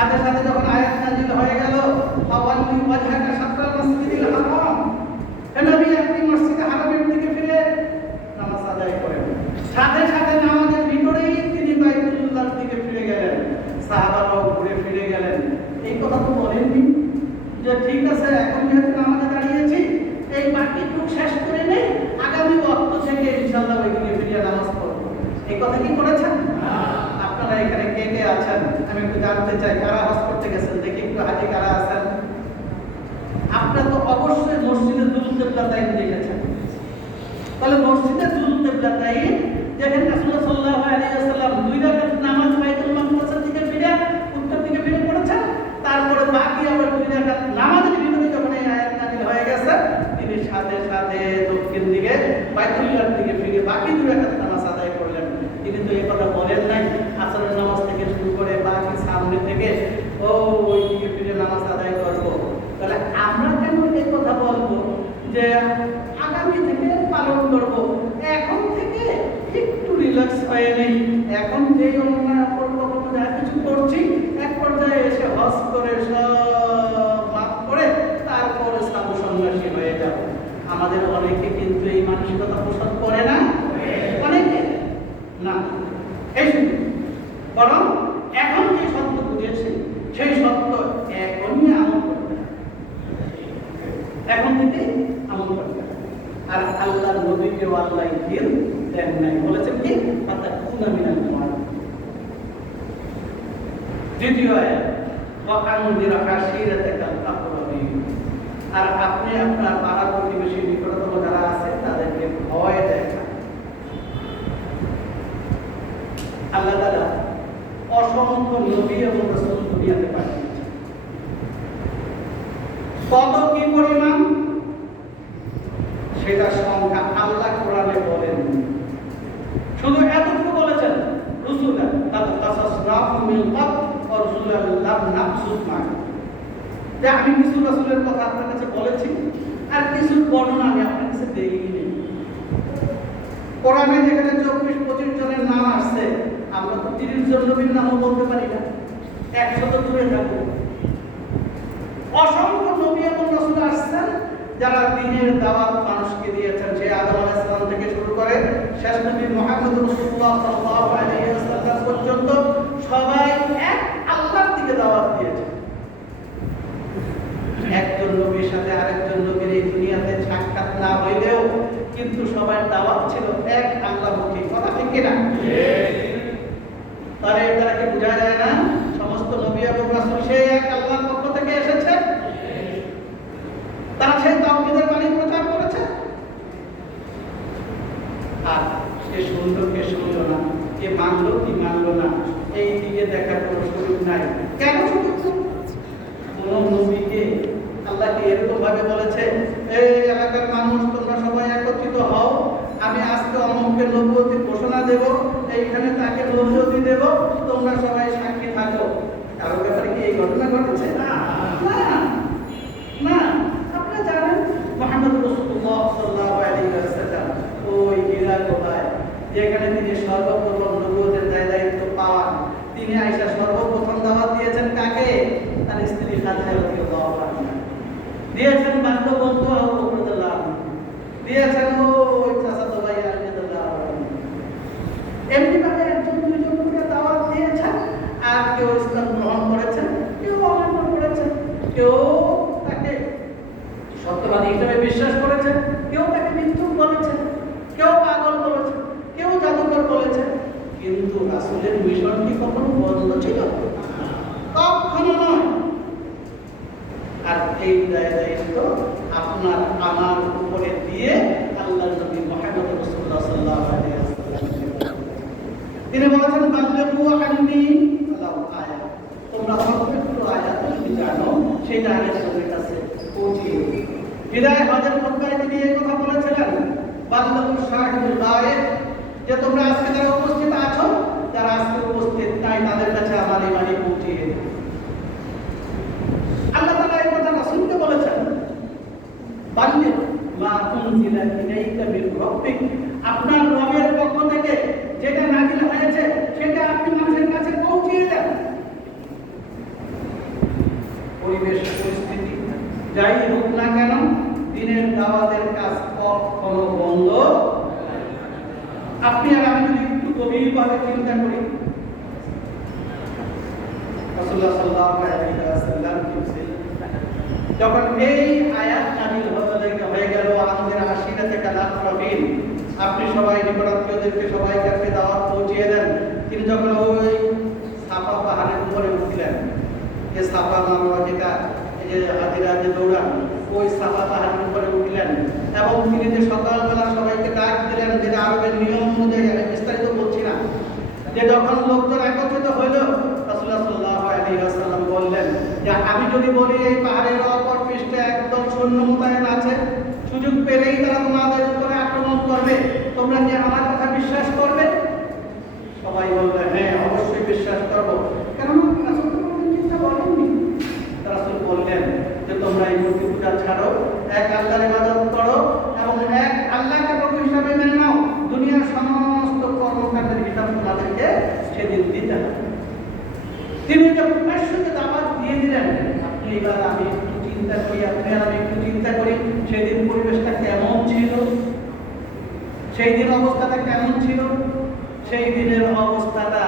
সাথে সাথে যখন আয়াত নাযিল হয়ে গেল, ফাওয়াল্লি ওয়াজহাকা শাতরাল মাসজিদিল হারাম, হে নবী আপনি মসজিদে হারামের দিকে ফিরে নামাজ আদায় করেন। সাথে সাথে নামাজের ভিতরেই তিনি বাইতুল্লাহর দিকে ফিরে গেলেন, সাহাবারাও ঘুরে ফিরে গেলেন। এই কথা তো বলেননি যে ঠিক আছে এখন যেহেতু নামাজে দাঁড়িয়েছি এই বাকিটুকু শেষ করে নেই, আগামী ওয়াক্ত থেকে ইনশাআল্লাহ ওইদিকে ফিরে নামাজ পড়ব। এই কথা কি করেছেন? আপনারা এখানে কে কে আছেন আমি একটু জানতে চাই। কারা হজ করতে গেছেন দেখি একটু হাতে কারা আছেন? আপনারা তো অবশ্যই মসজিদে দুরূদ কিবলাতাইন দেখেছেন। তাহলে মসজিদে দুরূদ কিবলাতাইন যেখানে রাসূলুল্লাহ সাল্লাল্লাহু আলাইহি ওয়াসাল্লাম দুই রাকাত নামাজ বাইতুল মাকদিসের দিকে ফিরে উত্তর দিকে ফিরে পড়েছেন, তারপরে বাকি আবার দুই রাকাত নামাজের ভিতরে যখন এই আয়াত নাযিল হয়ে গেছে তিনি সাথে সাথে দক্ষিণ দিকে বাইতুল্লাহর দিকে ফিরে বাকি দুই রাকাত নামাজ আদায় করলেন। তিনি তো এই কথা বলেন নাই আসরের নামাজ থেকে শুরু করে বাকি সামনে থেকে ওই দিকে ফিরে নামাজ আদায় করব। তাহলে আমরা কেন এই কথা বলবো যে আগামী থেকে পালন করব, এখন থেকে একটু রিল্যাক্স হয়ে নেই, এখন যেই পরিকল্পনা যা কিছু করছি এক পর্যায়ে এসে হজ করে সব মাফ করে তারপরে সাধু সন্ন্যাসী হয়ে যাব। আমাদের অনেকে কিন্তু এই মানসিকতা পোষণ করে না, অনেকে না। এই বরং এখন যে সত্য বুঝেছে সেই সত্য এখনই আমল করতে হবে, এখন থেকে আমল করতে হবে। আর আল্লাহর নবীকে আল্লাহ দিন দেন নাই, বলেছেন কি ফাতাকুনা মিনাল মুআমিনিন। দ্বিতীয় আয়াত ওয়াকানদিরা আশিরাতাকাল আকরাবিন, আর আপনি আপনার পাড়া প্রতিবেশী নিকটতম যারা আছে তাদেরকে ভয় দেখান। আল্লাহ তাআলা অসংখ্য নবী এবং রাসূল দুনিয়াতে পাঠিয়েছেন। কত কি পরিমাণ সেটা সংখ্যা আল্লাহ কোরআনে বলেন, শুধু এতটুকু বলেছেন রাসূলুল্লাহ তাআলা তাসাসরাফু মিন ক্বাব ওয়া রাসূলুল্লাহ লাম নাকসুস মা, যে আমি কিছু রাসূলের কথা আপনার কাছে বলেছি আর কিছু বর্ণনা আমি আপনার কাছে দেইনি। কোরআনে যেখানে 24-25 জনের নাম আসছে আমরা তো 30 জন নবীর নামও বলতে পারি না, 100 তো দূরে থাকবো। অসংখ্য নবী এবং রাসূল আসছেন যারা দ্বীনের দাওয়াত মানুষকে দিয়েছেন, সেই আদম আলাইহিস সালাম থেকে শুরু করে শেষ নবী মুহাম্মদ রাসূলুল্লাহ সাল্লাল্লাহু আলাইহি ওয়াসাল্লাম পর্যন্ত সবাই এক আল্লাহর দিকে দাওয়াত দিয়েছেন। একজন নবীর সাথে আরেকজন নবীর এই দুনিয়াতে সাক্ষাৎ না হইলেও কিন্তু সবার দাওয়াত ছিল এক আল্লাহমুখী। কথা ঠিক কিনা? তাহলে এটা কি বোঝা যায় না সমস্ত নবী এবং রাসূল সেই এক আল্লাহর পক্ষ থেকে এসেছে, তারা সেই তাওহীদের বাণী প্রচার করেছে। আর সে শুনলো কে শুনলো না, কে মানলো কি মানলো না, এই দিকে দেখার কোনো সুযোগ নাই। কেন সুযোগ? কোন নবীকে আল্লাহ কি এরকম ভাবে বলেছে এই এলাকার মানুষ তোমরা সবাই একত্রিত হও, আমি আজকে অমুককে নবুয়তি ঘোষণা দেব, এইখানে তাকে নবুয়তি দেব, তোমরা সবাই সাক্ষী থাকো? কারো ব্যাপারে কি এই ঘটনা ঘটেছে? না না। আপনারা জানেন মুহাম্মদ রাসূলুল্লাহ সাল্লাল্লাহু আলাইহি ওয়াসাল্লাম ওই হিরা গুহায় যেখানে তিনি সর্বপ্রথম নবুয়তের দায়িত্ব পাওয়ান, তিনি আয়েশা সর্বপ্রথম দাওয়াত দিয়েছেন কাকে? তার স্ত্রী খাদিজা রাদিয়াল্লাহু আনহা, দিয়েছেন বন্ধু আবু বকর রাদিয়াল্লাহু আনহু, দিয়েছেন ওই চাচাতো ভাই আলী রাদিয়াল্লাহু আনহু। এমনি ভাবে একজন দুইজন করে দাওয়াত দিয়েছেন, আর কেউ ইসলাম গ্রহণ করেছেন, কেউ অমান্য করেছেন, কেউ তাকে সত্যবাদী হিসেবে বিশ্বাস করেছেন, কেউ তাকে মিথ্যুক বলেছেন, কেউ পাগল বলেছেন, কেউ জাদুকর বলেছেন। কিন্তু রাসূলের মিশন কি কখনো বদল ছিল? কখনো নয়। আর এই দায়িত্ব আপনার আমার উপরে দিয়ে আল্লাহর নবী মুহাম্মদ রাসূলুল্লাহ সাল্লাল্লাহু আলাইহি ওয়াসাল্লাম তিনি বলেছেন বাল্লিগু আন্নী ওয়ালাউ আয়াত, তোমরা সর্বোচ্চ আয়াত যদি জানো সেটা আগে তোমাদের কাছে পৌঁছিয়ে দিও। বিদায় হজের মক্কায় তিনি এই কথা বলেছিলেন বাল্লিগু শাহিদুল গায়েব, যে তোমরা আজকে যারা উপস্থিত আছো, যারা আজকে উপস্থিত নাই তাদের কাছে আমার এই বাণী পৌঁছিয়ে দিও। আল্লাহ তাআলা এই কথা রাসূলকে বলেছেন বাল্লিগ মা উনজিলা ইলাইকা মির রাব্বিক, আপনার রবের পক্ষ থেকে যেটা নাযিল হয়েছে সেটা আপনি মানুষের কাছে পৌঁছিয়ে দেন। যাই হোক না কেন দিনের দাওয়াতের কাজ কখনো বন্ধ। আপনি আর আমি যদি একটু গভীরভাবে চিন্তা করি, রাসূলুল্লাহ সাল্লাল্লাহু আলাইহি ওয়াসাল্লাম যখন এই আয়াত নাযিল হয়ে গেল, আমাদের আশিরাতে লাকরাবিন, আপনি সবাই নিকটাত্মীয়দেরকে সবাইকে দাওয়াত পৌঁছিয়ে দেন। তিনি যখন ওই সাফা পাহাড়ের উপরে উঠলেন, যে সাফা মারওয়া যেটা এই যে হাজিরা যে দৌড়ান, ওই সাফা পাহাড়ের উপরে উঠলেন এবং তিনি যে সকালবেলা সবাইকে ডাক দিলেন, যেটা আরবের নিয়ম অনুযায়ী, আমি বিস্তারিত বলছি না, যে যখন লোকজন একত্রিত হইল, রাসূলুল্লাহ সাল্লাল্লাহু আলাইহি ওয়াসাল্লাম বললেন যে আমি যদি বলি এই পাহাড়ের অপর পৃষ্ঠে একদম সৈন্য মোতায়েন আছে, সুযোগ পেলেই তারা তোমাদের উপরে আক্রমণ করবে, তোমরা কি আমার কথা বিশ্বাস করবে? সবাই বলবে হ্যাঁ, অবশ্যই বিশ্বাস করবো। কেননা রাসূল তো কোনোদিন চিন্তা করেননি। রাসূল বললেন যে তোমরা এই মূর্তি পূজা ছাড়ো, এক আল্লাহর ইবাদত করো এবং এক আল্লাহকে প্রভু হিসাবে মেনে নাও। দুনিয়ার সমস্ত কর্মকাণ্ডের হিসাব তোমাদেরকে সেদিন দিতে হবে। তিনি যে প্রকাশ্যে দাওয়াত দিয়ে দিলেন, আপনি এবার আমি একটু চিন্তা করি, আপনি আর আমি একটু চিন্তা করি, সেদিন পরিবেশটা কেমন ছিল, সেই দিন অবস্থাটা কেমন ছিল। সেই দিনের অবস্থাটা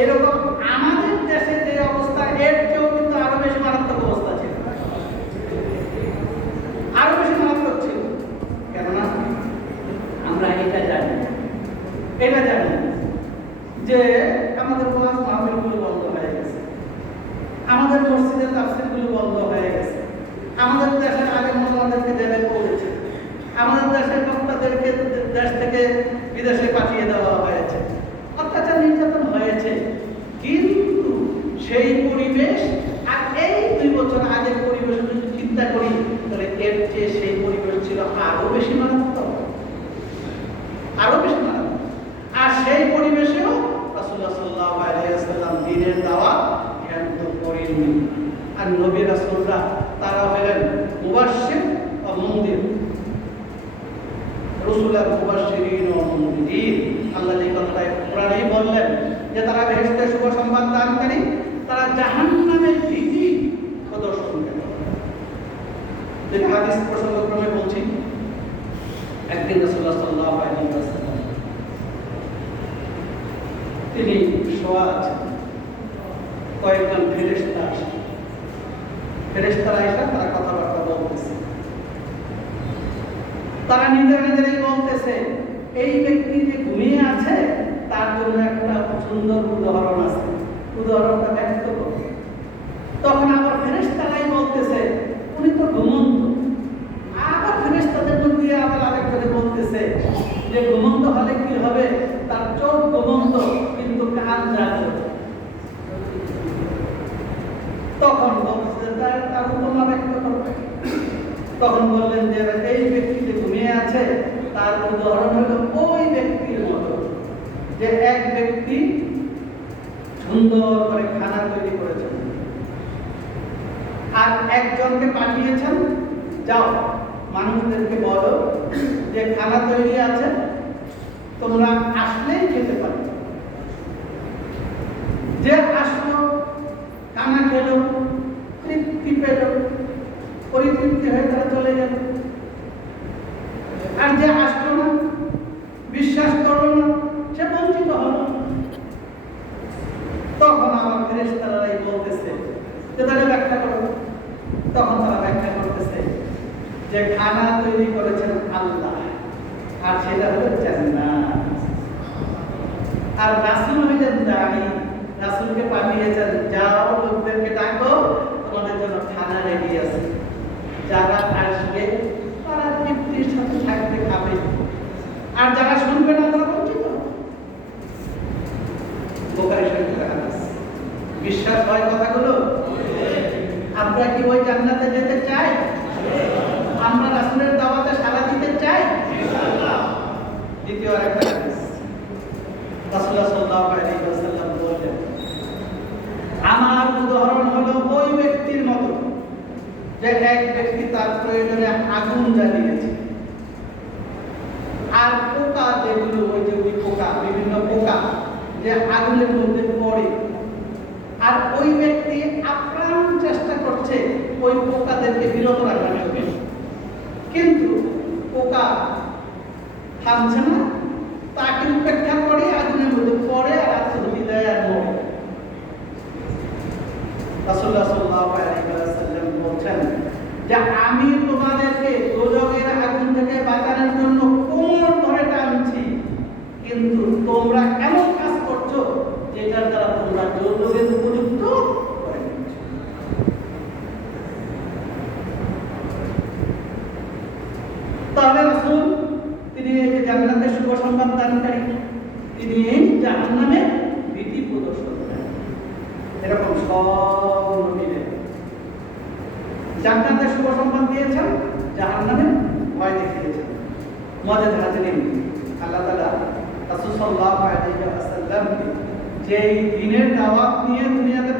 এরকম আমাদের দেশে যে অবস্থা, এর চেয়েও কিন্তু আরো বেশি মারাত্মক অবস্থা ছিল, আরো বেশি মারাত্মক ছিল। কেননা আমরা এটা জানি যে আমাদের ওয়াজ মাহফিলগুলো বন্ধ হয়ে গেছে, আমাদের মসজিদের তাফসীরগুলো বন্ধ হয়ে গেছে, আমাদের দেশের আলেম ওলামাদেরকে জেলে পড়েছে, আমাদের দেশের বক্তাদেরকে দেশ থেকে বিদেশে পাঠিয়ে দেওয়া হয়েছে, অত্যাচার নির্যাতন হয়েছে। কিন্তু সেই পরিবেশ আর এই 2 বছর আগের পরিবেশ যদি চিন্তা করি, তাহলে এর চেয়ে সেই পরিবেশ ছিল আরো বেশি মারাত্মক, আরো বেশি মারাত্মক। আর সেই পরিবেশেও রাসূলুল্লাহ সাল্লাল্লাহু আলাইহি ওয়াসাল্লাম দ্বীনের দাওয়াত কিন্তু করেননি। আর নবী রাসূলরা তারা হলেন মুবাশশির ও মুনদির, রাসূলুল্লাহ মুবাশশিরিন ও মুনদির। আল্লাহ এই কথাটা কোরআনেই বললেন যে তারা বেহেশতের শুভ সংবাদ দানকারী, তারা জাহান্নামের ভীতি প্রদর্শনকারী। যেটা হাদিস প্রসঙ্গক্রমে বলছি, একদিন রাসূলুল্লাহ সাল্লাল্লাহু আলাইহি ওয়াসাল্লাম তিনি শোয়া আছেন, কয়েকজন ফেরেশতা আসে, ফেরেশতারা এসে তারা কথাবার্তা বলতেছে, তারা নিজেরাই বলতেছে এই ব্যক্তি যে ঘুমিয়ে আছে তার জন্য একটা সুন্দর উদাহরণ আছে, উদাহরণটা ব্যক্ত করো। তখন আবার ফেরেশতারাই বলতেছে উনি তো ঘুমন্ত। আবার ফেরেশতাদের মধ্যে আবার আরেকজনে বলতেছে যে ঘুমন্ত হলে কি হবে, তার চোখ ঘুমন্ত কিন্তু কান জাগ্রত। তখন বলতেছে তার উপমা ব্যক্ত করবে। তখন বললেন যে এই ব্যক্তি যে ঘুমিয়ে আছে তার উদাহরণ হলো ওই ব্যক্তির মতো, যে এক ব্যক্তি সুন্দর করে খানা তৈরি করেছেন আর একজনকে পাঠিয়েছেন, যাও মানুষদেরকে বলো যে খানা তৈরি আছে, তোমরা আসলেই খেতে পারো। যে আসলো, খানা খেলো, তৃপ্তি পেল, পরিতৃপ্তি হয়ে তারা চলে গেল। আর যে আসলো না, বিশ্বাস করলো না, সে বঞ্চিত হলো। তখন আমার ফেরেশতারাই বলতেছে যে তাহলে ব্যাখ্যা করো। তখন তারা ব্যাখ্যা করতেছে যে খানা তৈরি করেছেন আল্লাহ, আর সেটা হলো জান্নাত। আর রাসূল হইলেন দাঈ, রাসূলকে পাঠিয়েছেন, যাও লোকদেরকে ডাকো, তোমাদের জন্য খানা রেডি আছে, যারা আসবে তারা তৃপ্তির সাথে থাকবে, খাবে, আর যারা শুনবে না তারা বঞ্চিত। বুখারী শরীফের হাদিস। বিশ্বাস হয় কথাগুলো? আমরা কি ওই জান্নাতে যেতে চাই? আমরা রাসূলের দাওয়াতে সাড়া দিতে চাই? দ্বিতীয় আরেকটা হাদিস, রাসূলুল্লাহ সাল্লাল্লাহু আলাইহি ওয়াসাল্লাম বলেন, আমার উদাহরণ হলো ওই ব্যক্তির মতো যে এক ব্যক্তি তার প্রয়োজনে আগুন জ্বালিয়েছে, আর পোকা যেগুলো, ওই যে পোকা, বিভিন্ন পোকা যে আগুনের মধ্যে পড়ে, আর ওই ব্যক্তি আপ্রাণ চেষ্টা করছে ওই পোকাদেরকে বিরত রাখার জন্য। কিন্তু পোকা থামছে না, তাকে উপেক্ষা করে আগুনের মধ্যে পড়ে আর আত্মহত্যা দেয় আর মরে। রাসূলুল্লাহ সাল্লাল্লাহু আলাইহি ওয়াসাল্লাম বলছেন যে আমি তোমাদেরকে দোজখের আগুন থেকে বাঁচানোর জন্য কোমর ধরে টানছি, কিন্তু তোমরা এমন কাজ করছো যেটার দ্বারা তোমরা দোজখের উপযুক্ত করে নিচ্ছ। তাহলে রাসূল তিনি এই যে জান্নাতের শুভ সংবাদ দানকারী, তিনি জাহান্নামের ভীতি প্রদর্শন করেন। এরকম সব নবীদের জান্নাতের শুভ সংবাদ দিয়েছেন, জাহান্নামের ভয় দেখিয়েছেন। মজার হাজিরিন, আল্লাহ তাআলা রাসূল সাল্লাল্লাহু আলাইহি ওয়াসাল্লাম যে দিনের দাওয়াত নিয়ে দুনিয়াতে